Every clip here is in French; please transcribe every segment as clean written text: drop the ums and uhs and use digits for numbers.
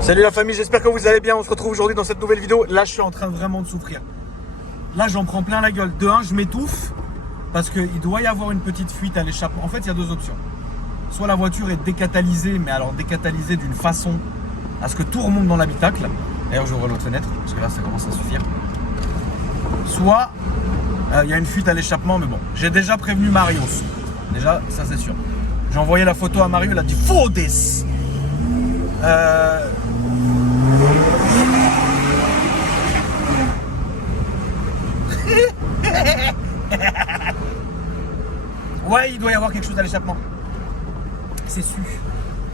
Salut la famille, j'espère que vous allez bien. On se retrouve aujourd'hui dans cette nouvelle vidéo. Là, je suis en train vraiment de souffrir. Là, j'en prends plein la gueule. De un, je m'étouffe parce qu'il doit y avoir une petite fuite à l'échappement. En fait, il y a deux options. Soit la voiture est décatalysée, mais alors décatalysée d'une façon à ce que tout remonte dans l'habitacle. D'ailleurs, j'ouvre l'autre fenêtre parce que là, ça commence à suffire. Soit il y a une fuite à l'échappement, mais bon, j'ai déjà prévenu Marius. Déjà, ça c'est sûr. J'ai envoyé la photo à Mario, il a dit faut this. Ouais, il doit y avoir quelque chose à l'échappement. C'est su.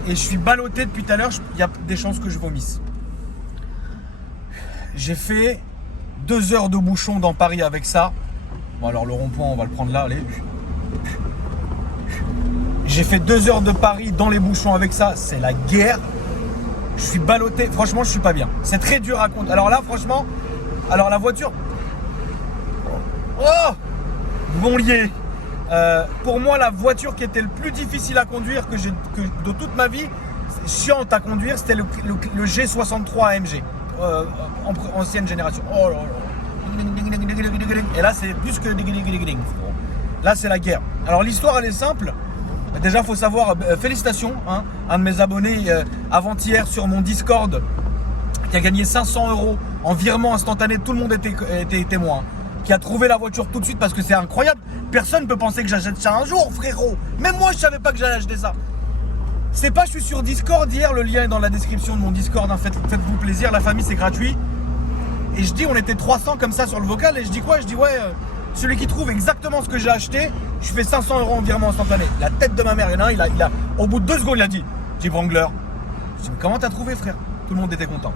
Et je suis ballotté depuis tout à l'heure, il y a des chances que je vomisse. J'ai fait 2 heures de bouchon dans Paris avec ça. Bon alors le rond-point, on va le prendre là, allez. J'ai fait 2 heures de Paris dans les bouchons avec ça, c'est la guerre. Je suis ballotté, franchement je suis pas bien. C'est très dur à conduire. Alors là franchement, alors la voiture. Oh bon lié. Pour moi la voiture qui était le plus difficile à conduire que de toute ma vie, chiante à conduire, c'était le G63 AMG. Ancienne génération. Oh là là. Et là c'est plus que là c'est la guerre. Alors l'histoire elle est simple. Déjà il faut savoir, félicitations, hein, un de mes abonnés avant-hier sur mon Discord qui a gagné 500 € en virement instantané, tout le monde était témoin, qui a trouvé la voiture tout de suite parce que c'est incroyable. Personne ne peut penser que j'achète ça un jour, frérot. Même moi je savais pas que j'allais acheter ça. C'est pas, je suis sur Discord hier, le lien est dans la description de mon Discord, hein, faites-vous plaisir, la famille c'est gratuit. Et je dis, on était 300 comme ça sur le vocal, et je dis quoi? Je dis ouais, celui qui trouve exactement ce que j'ai acheté, je fais 500 € en virement instantané. La tête de ma mère, il y en a un, il a, au bout de 2 secondes, il a dit Jeep Wrangler. Je dis, mais comment t'as trouvé, frère? Tout le monde était content.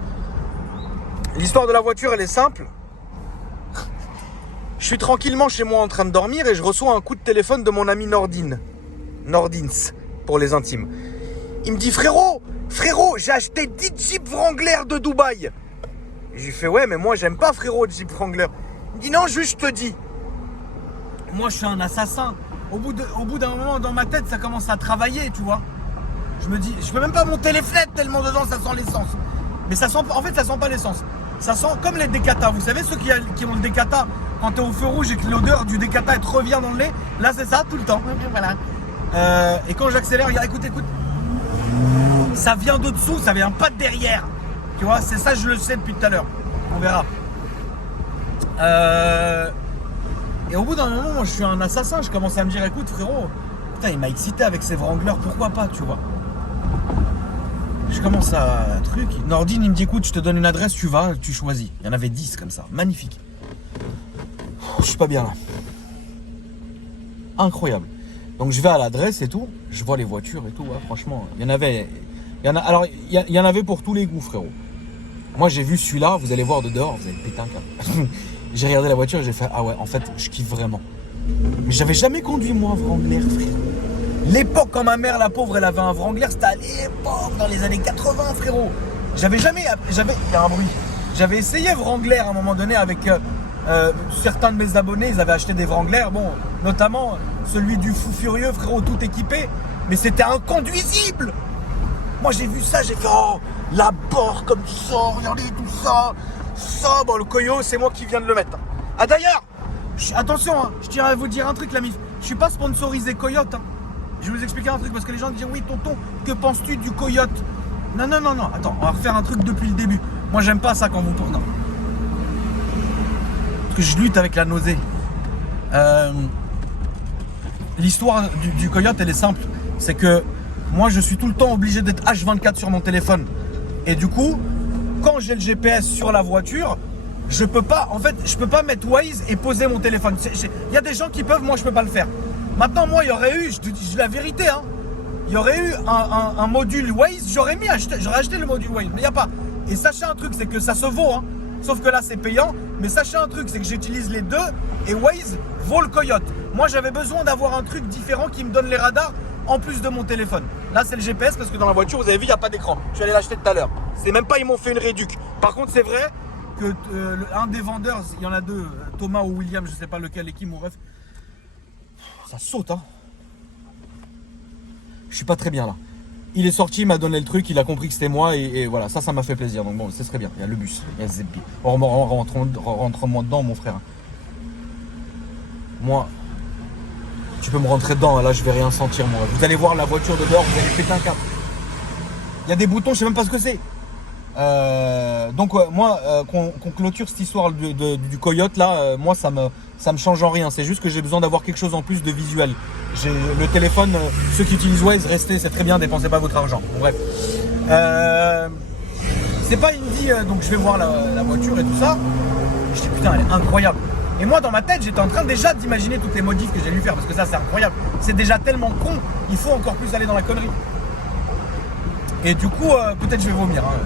L'histoire de la voiture, elle est simple. Je suis tranquillement chez moi en train de dormir et je reçois un coup de téléphone de mon ami Nordins, pour les intimes. Il me dit, frérot, j'ai acheté 10 Jeep Wrangler de Dubaï. Et je lui fais, ouais, mais moi, j'aime pas, frérot, Jeep Wrangler. Il me dit, non, juste je te dis. Moi, je suis un assassin. Au bout d'un moment, dans ma tête, ça commence à travailler, tu vois. Je me dis, je peux même pas monter les fenêtres tellement dedans, ça sent l'essence. Mais ça sent, en fait, ça sent pas l'essence. Ça sent comme les Decata. Vous savez, ceux qui ont le Decata, quand t'es au feu rouge et que l'odeur du Decata elle te revient dans le nez, là, c'est ça, tout le temps. Voilà. Et quand j'accélère, regarde, écoute. Ça vient de dessous, ça vient pas de derrière. Tu vois, c'est ça, je le sais depuis tout à l'heure. On verra. Et au bout d'un moment, moi, je suis un assassin. Je commence à me dire, écoute, frérot, putain, il m'a excité avec ses Wrangler, pourquoi pas, tu vois. Je commence à truc. Nordine, il me dit, écoute, je te donne une adresse, tu vas, tu choisis. Il y en avait 10 comme ça, magnifique. Je suis pas bien là. Incroyable. Donc je vais à l'adresse et tout, je vois les voitures et tout, ouais, franchement, il y en avait pour tous les goûts, frérot. Moi j'ai vu celui-là, vous allez voir de dehors, vous allez péter un câble. J'ai regardé la voiture et j'ai fait, ah ouais, en fait, je kiffe vraiment. Mais j'avais jamais conduit moi un Wrangler, frérot. L'époque quand ma mère, la pauvre, elle avait un Wrangler, c'était à l'époque, dans les années 80, frérot. Il y a un bruit. J'avais essayé Wrangler à un moment donné avec certains de mes abonnés, ils avaient acheté des Wrangler, bon, notamment celui du fou furieux, frérot, tout équipé, mais c'était inconduisible. Moi j'ai vu ça, j'ai fait, oh, la barre comme ça, regardez tout ça. Ça, bon, le Koyo, c'est moi qui viens de le mettre. Ah d'ailleurs, attention, hein, je tiens à vous dire un truc, la mif. Je suis pas sponsorisé Coyote. Hein. Je vais vous expliquer un truc parce que les gens disent, oui, tonton, que penses-tu du Coyote? Non. Attends, on va refaire un truc depuis le début. Moi, j'aime pas ça quand vous tournez. Parce que je lutte avec la nausée. L'histoire du Coyote, elle est simple. C'est que moi, je suis tout le temps obligé d'être H24 sur mon téléphone. Et du coup, quand j'ai le GPS sur la voiture, je peux pas mettre Waze et poser mon téléphone. Il y a des gens qui peuvent, moi je peux pas le faire. Maintenant, moi, il y aurait eu, je te dis la vérité, hein, il y aurait eu un module Waze, j'aurais acheté le module Waze, mais il n'y a pas. Et sachez un truc, c'est que ça se vaut, hein, sauf que là c'est payant, mais sachez un truc, c'est que j'utilise les deux et Waze vaut le Coyote. Moi, j'avais besoin d'avoir un truc différent qui me donne les radars en plus de mon téléphone. Là, c'est le GPS parce que dans la voiture, vous avez vu, il n'y a pas d'écran. Je suis allé l'acheter tout à l'heure. C'est même pas, ils m'ont fait une réduc. Par contre, c'est vrai que un des vendeurs, il y en a deux, Thomas ou William, je sais pas lequel est qui, mon ref. Ça saute, hein. Je suis pas très bien là. Il est sorti, il m'a donné le truc, il a compris que c'était moi et voilà, ça m'a fait plaisir. Donc bon, ce serait bien. Il y a le bus, il y a Zebbi. Rentre-moi dedans, mon frère. Moi, tu peux me rentrer dedans, là je vais rien sentir moi. Vous allez voir la voiture de dehors, vous allez péter un câble. Il y a des boutons, je sais même pas ce que c'est. Donc moi, qu'on clôture cette histoire du coyote là, moi ça me change en rien. C'est juste que j'ai besoin d'avoir quelque chose en plus de visuel. J'ai le téléphone, ceux qui utilisent Waze, restez, c'est très bien, dépensez pas votre argent. Bon, bref. C'est pas Indy, donc je vais voir la voiture et tout ça. Je dis putain, elle est incroyable. Et moi dans ma tête, j'étais en train déjà d'imaginer toutes les modifs que j'ai dû faire parce que ça c'est incroyable. C'est déjà tellement con, il faut encore plus aller dans la connerie. Et du coup, peut-être je vais vomir. Hein.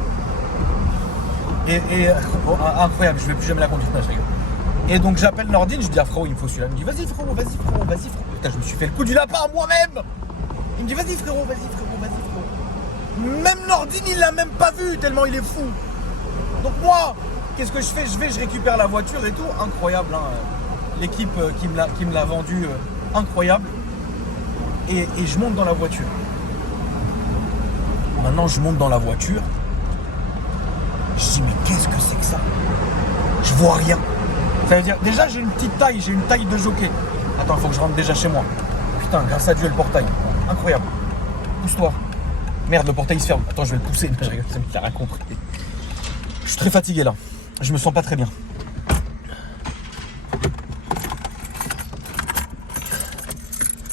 Incroyable, je vais plus jamais la conduire, je rigole. Et donc j'appelle Nordine, je dis ah frérot, il me faut celui-là. Il me dit vas-y frérot, vas-y frérot, vas-y frérot. Putain, je me suis fait le coup du lapin à moi-même. Il me dit vas-y frérot, vas-y frérot, vas-y frérot. Même Nordine, il l'a même pas vu, tellement il est fou. Donc moi, qu'est-ce que je fais? Je récupère la voiture et tout. Incroyable, hein. L'équipe qui me l'a vendu, incroyable. Et je monte dans la voiture. Maintenant, je monte dans la voiture. Je dis, mais qu'est-ce que c'est que ça? Je vois rien. Ça veut dire, déjà, j'ai une petite taille, j'ai une taille de jockey. Attends, il faut que je rentre déjà chez moi. Putain, grâce à Dieu, le portail. Incroyable. Pousse-toi. Merde, le portail se ferme. Attends, je vais le pousser. Je rigole, ça m'a rien compris. Je suis très fatigué là. Je me sens pas très bien.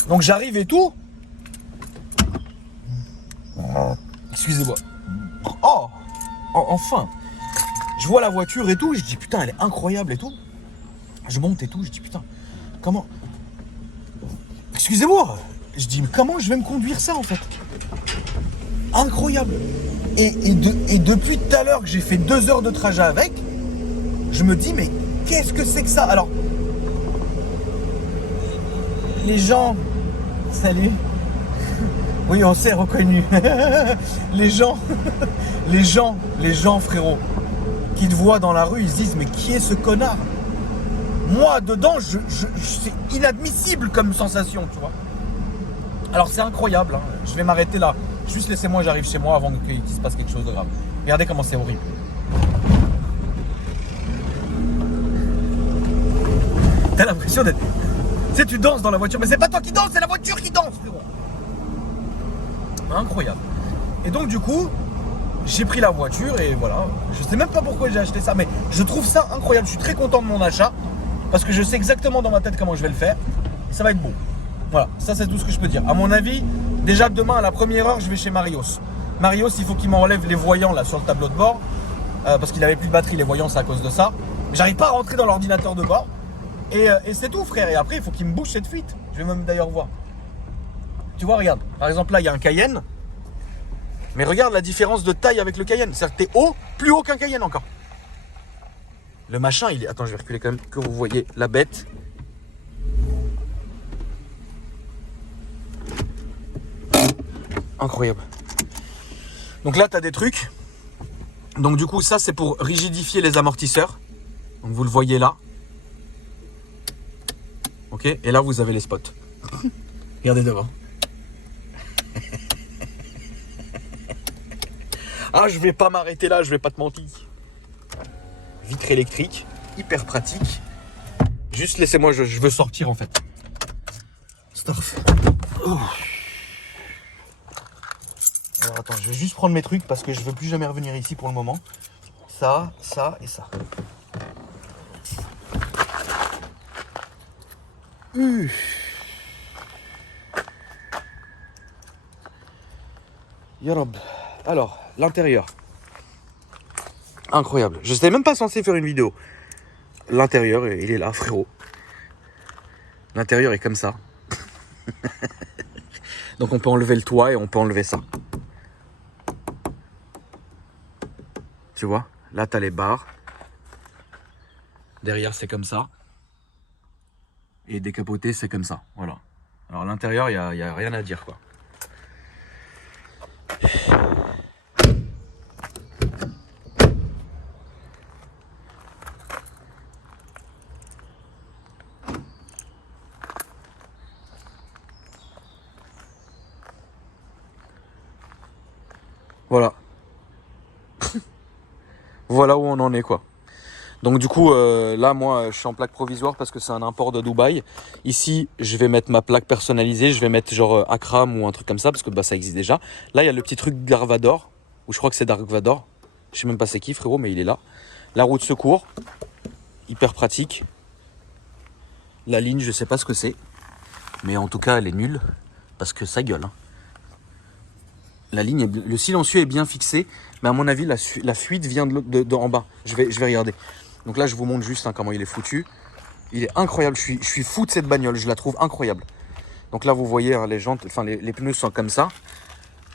Donc, j'arrive et tout. Excusez-moi. Oh, enfin. Je vois la voiture et tout. Je dis putain, elle est incroyable et tout. Je monte et tout. Je dis putain, comment? Excusez-moi. Je dis mais comment je vais me conduire ça en fait? Incroyable. Et depuis tout à l'heure que j'ai fait 2 heures de trajet avec, je me dis mais qu'est-ce que c'est que ça? Alors, les gens, salut. Oui, on s'est reconnu. les gens, frérot, qui te voient dans la rue, ils se disent mais qui est ce connard? Moi, dedans, c'est inadmissible comme sensation, tu vois. Alors c'est incroyable, hein. Je vais m'arrêter là. Juste laissez-moi, j'arrive chez moi avant qu'il se passe quelque chose de grave. Regardez comment c'est horrible. T'as l'impression d'être... Tu sais, tu danses dans la voiture, mais c'est pas toi qui danse, c'est la voiture qui danse, frérot. Incroyable. Et donc du coup, j'ai pris la voiture et voilà. Je sais même pas pourquoi j'ai acheté ça, mais je trouve ça incroyable. Je suis très content de mon achat parce que je sais exactement dans ma tête comment je vais le faire. Et ça va être beau. Voilà, ça c'est tout ce que je peux dire. À mon avis, déjà demain à la première heure, je vais chez Marios. Marios, il faut qu'il m'enlève les voyants là sur le tableau de bord parce qu'il avait plus de batterie, les voyants, c'est à cause de ça. Mais j'arrive pas à rentrer dans l'ordinateur de bord. Et c'est tout, frère. Et après, il faut qu'il me bouge cette fuite. Je vais même d'ailleurs voir. Tu vois, regarde. Par exemple, là, il y a un Cayenne. Mais regarde la différence de taille avec le Cayenne. C'est-à-dire que t'es haut, plus haut qu'un Cayenne encore. Le machin, il est... Attends, je vais reculer quand même, que vous voyez la bête. Incroyable. Donc là, t'as des trucs. Donc du coup, ça, c'est pour rigidifier les amortisseurs. Donc vous le voyez là. Ok. Et là, vous avez les spots. Regardez devant. Ah, je vais pas m'arrêter là, je vais pas te mentir. Vitre électrique, hyper pratique. Juste laissez-moi, je veux sortir en fait. Stop. Oh. Alors attends, je vais juste prendre mes trucs parce que je veux plus jamais revenir ici pour le moment. Ça, ça et ça. Yarob. Alors, l'intérieur. Incroyable. Je n'étais même pas censé faire une vidéo. L'intérieur, il est là, frérot. L'intérieur est comme ça. Donc on peut enlever le toit et on peut enlever ça. Tu vois? Là, tu as les barres. Derrière, c'est comme ça. Et décapoté, c'est comme ça. Voilà. Alors l'intérieur, il n'y a rien à dire, quoi. Voilà où on en est quoi. Donc du coup, là, moi, je suis en plaque provisoire parce que c'est un import de Dubaï. Ici, je vais mettre ma plaque personnalisée. Je vais mettre genre Akram ou un truc comme ça parce que bah, ça existe déjà. Là, il y a le petit truc Garvador, ou je crois que c'est Dark Vador. Je sais même pas c'est qui, frérot, mais il est là. La roue de secours, hyper pratique. La ligne, je sais pas ce que c'est. Mais en tout cas, elle est nulle parce que ça gueule. Hein. La ligne, le silencieux est bien fixé. Mais à mon avis, la fuite vient de en bas. Je vais regarder. Donc là, je vous montre juste hein, comment il est foutu. Il est incroyable. Je suis fou de cette bagnole. Je la trouve incroyable. Donc là, vous voyez, hein, les jantes, enfin les pneus sont comme ça.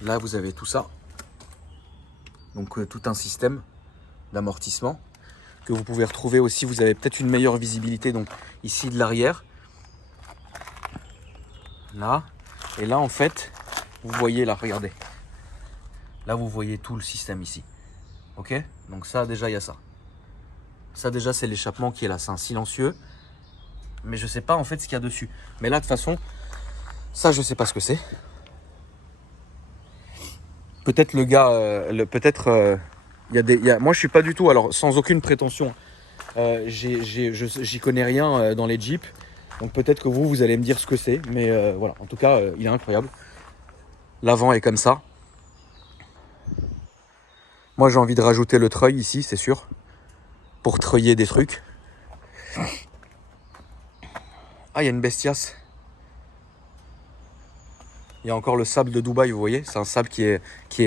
Là, vous avez tout ça. Donc tout un système d'amortissement que vous pouvez retrouver aussi. Vous avez peut-être une meilleure visibilité. Donc ici de l'arrière. Là. Et là, en fait, vous voyez là, regardez. Là, vous voyez tout le système ici. Ok? Donc ça, déjà, il y a ça. Ça déjà c'est l'échappement qui est là, c'est un silencieux. Mais je sais pas en fait ce qu'il y a dessus. Mais là de toute façon, ça je sais pas ce que c'est. Peut-être le gars, moi je suis pas du tout, alors sans aucune prétention, j'y connais rien dans les Jeeps. Donc peut-être que vous allez me dire ce que c'est. Mais voilà, en tout cas il est incroyable. L'avant est comme ça. Moi j'ai envie de rajouter le treuil ici, c'est sûr. Pour treuiller des trucs. Ah, il y a une bestiasse. Il y a encore le sable de Dubaï, vous voyez. C'est un sable qui est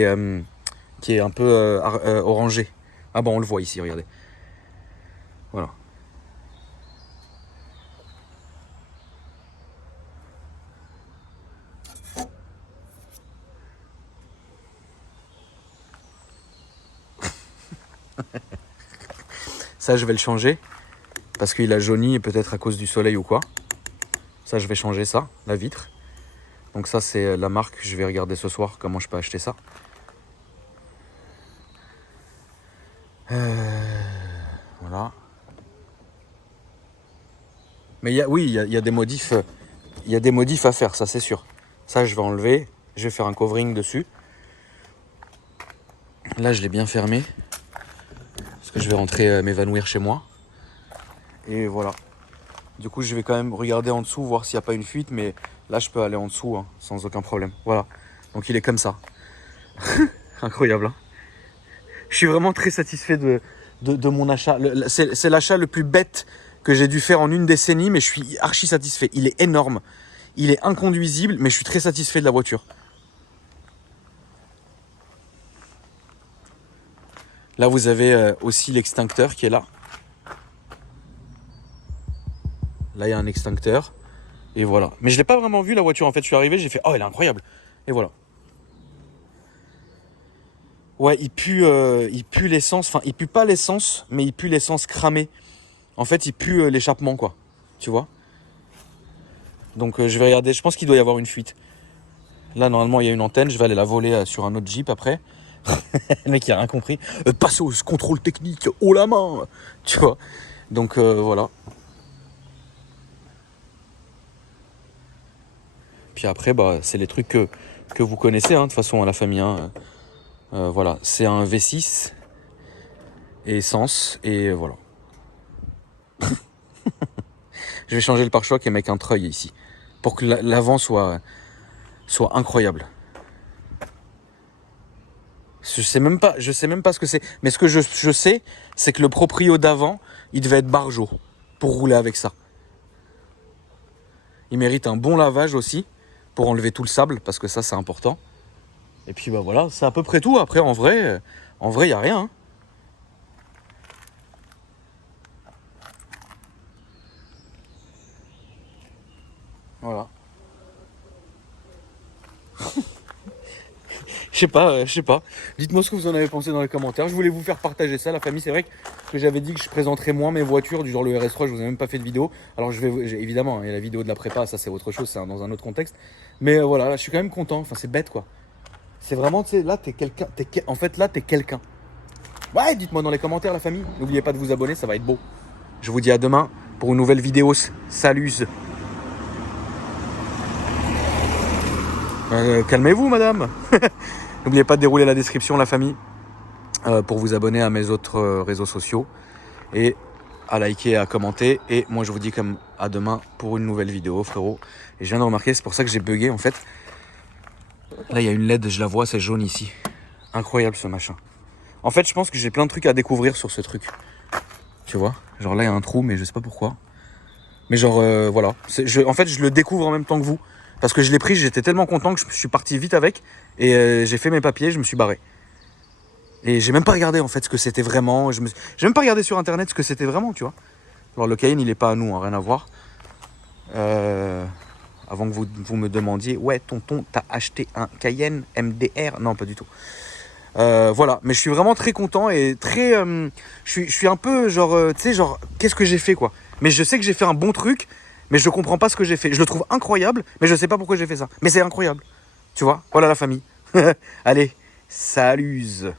un peu orangé. Ah bon, on le voit ici, regardez. Voilà. Ça, je vais le changer. Parce qu'il a jauni, peut-être à cause du soleil ou quoi. Ça, je vais changer ça, la vitre. Donc ça, c'est la marque. Je vais regarder ce soir comment je peux acheter ça. Voilà. Mais oui, il y a des modifs. Il y a des modifs à faire, ça c'est sûr. Ça, je vais enlever. Je vais faire un covering dessus. Là, je l'ai bien fermé. Parce que je vais rentrer m'évanouir chez moi. Et voilà. Du coup, je vais quand même regarder en dessous, voir s'il n'y a pas une fuite. Mais là, je peux aller en dessous, hein, sans aucun problème. Voilà. Donc, il est comme ça. Incroyable. Hein, je suis vraiment très satisfait de mon achat. C'est l'achat le plus bête que j'ai dû faire en une décennie. Mais je suis archi satisfait. Il est énorme. Il est inconduisible. Mais je suis très satisfait de la voiture. Là, vous avez aussi l'extincteur qui est là. Là, il y a un extincteur. Et voilà. Mais je ne l'ai pas vraiment vu, la voiture. En fait, je suis arrivé, j'ai fait « Oh, elle est incroyable !» Et voilà. Ouais, il pue l'essence. Enfin, il pue pas l'essence, mais il pue l'essence cramée. En fait, il pue l'échappement, quoi. Tu vois? Donc, je vais regarder. Je pense qu'il doit y avoir une fuite. Là, normalement, il y a une antenne. Je vais aller la voler sur un autre Jeep après. Le mec, il a rien compris. Passe au contrôle technique, haut la main. Tu vois? Donc, voilà. Puis après, bah, c'est les trucs que vous connaissez, hein, de toute façon, à la famille. Hein. Voilà, c'est un V6 et essence, et voilà. Je vais changer le pare-choc et mettre un treuil ici, pour que l'avant soit incroyable. Je sais même pas ce que c'est, mais ce que je sais, c'est que le proprio d'avant, il devait être barjot pour rouler avec ça. Il mérite un bon lavage aussi, pour enlever tout le sable, parce que ça, c'est important. Et puis, bah voilà, c'est à peu près tout. Après, en vrai, il n'y a rien. Hein. Voilà. Je sais pas. Dites-moi ce que vous en avez pensé dans les commentaires. Je voulais vous faire partager ça, la famille. C'est vrai que j'avais dit que je présenterais moins mes voitures, du genre le RS3, je vous ai même pas fait de vidéo. Alors évidemment, il y a la vidéo de la prépa, ça c'est autre chose, c'est dans un autre contexte. Mais voilà, je suis quand même content. Enfin, c'est bête quoi. C'est vraiment, tu sais, là t'es quelqu'un. En fait, là t'es quelqu'un. Ouais, dites-moi dans les commentaires, la famille. N'oubliez pas de vous abonner, ça va être beau. Je vous dis à demain pour une nouvelle vidéo. Salut. Calmez-vous, madame. N'oubliez pas de dérouler la description, la famille. pour vous abonner à mes autres réseaux sociaux et à liker, à commenter. Et moi je vous dis comme à demain pour une nouvelle vidéo, frérot. Et je viens de remarquer, c'est pour ça que j'ai bugué en fait. Là il y a une LED, je la vois, c'est jaune ici. Incroyable ce machin. En fait je pense que j'ai plein de trucs à découvrir sur ce truc. Tu vois, genre là il y a un trou mais je sais pas pourquoi. Mais genre voilà, en fait je le découvre en même temps que vous. Parce que je l'ai pris, j'étais tellement content que je suis parti vite avec. Et j'ai fait mes papiers, je me suis barré. Et j'ai même pas regardé en fait ce que c'était vraiment. J'ai même pas regardé sur internet ce que c'était vraiment, tu vois. Alors le Cayenne il est pas à nous, hein, rien à voir. Avant que vous me demandiez, ouais tonton, t'as acheté un Cayenne MDR? Non, pas du tout. Voilà, mais je suis vraiment très content et très... je suis un peu genre, tu sais, genre, qu'est-ce que j'ai fait quoi? Mais je sais que j'ai fait un bon truc, mais je comprends pas ce que j'ai fait. Je le trouve incroyable, mais je sais pas pourquoi j'ai fait ça. Mais c'est incroyable, tu vois. Voilà la famille. Allez, salut.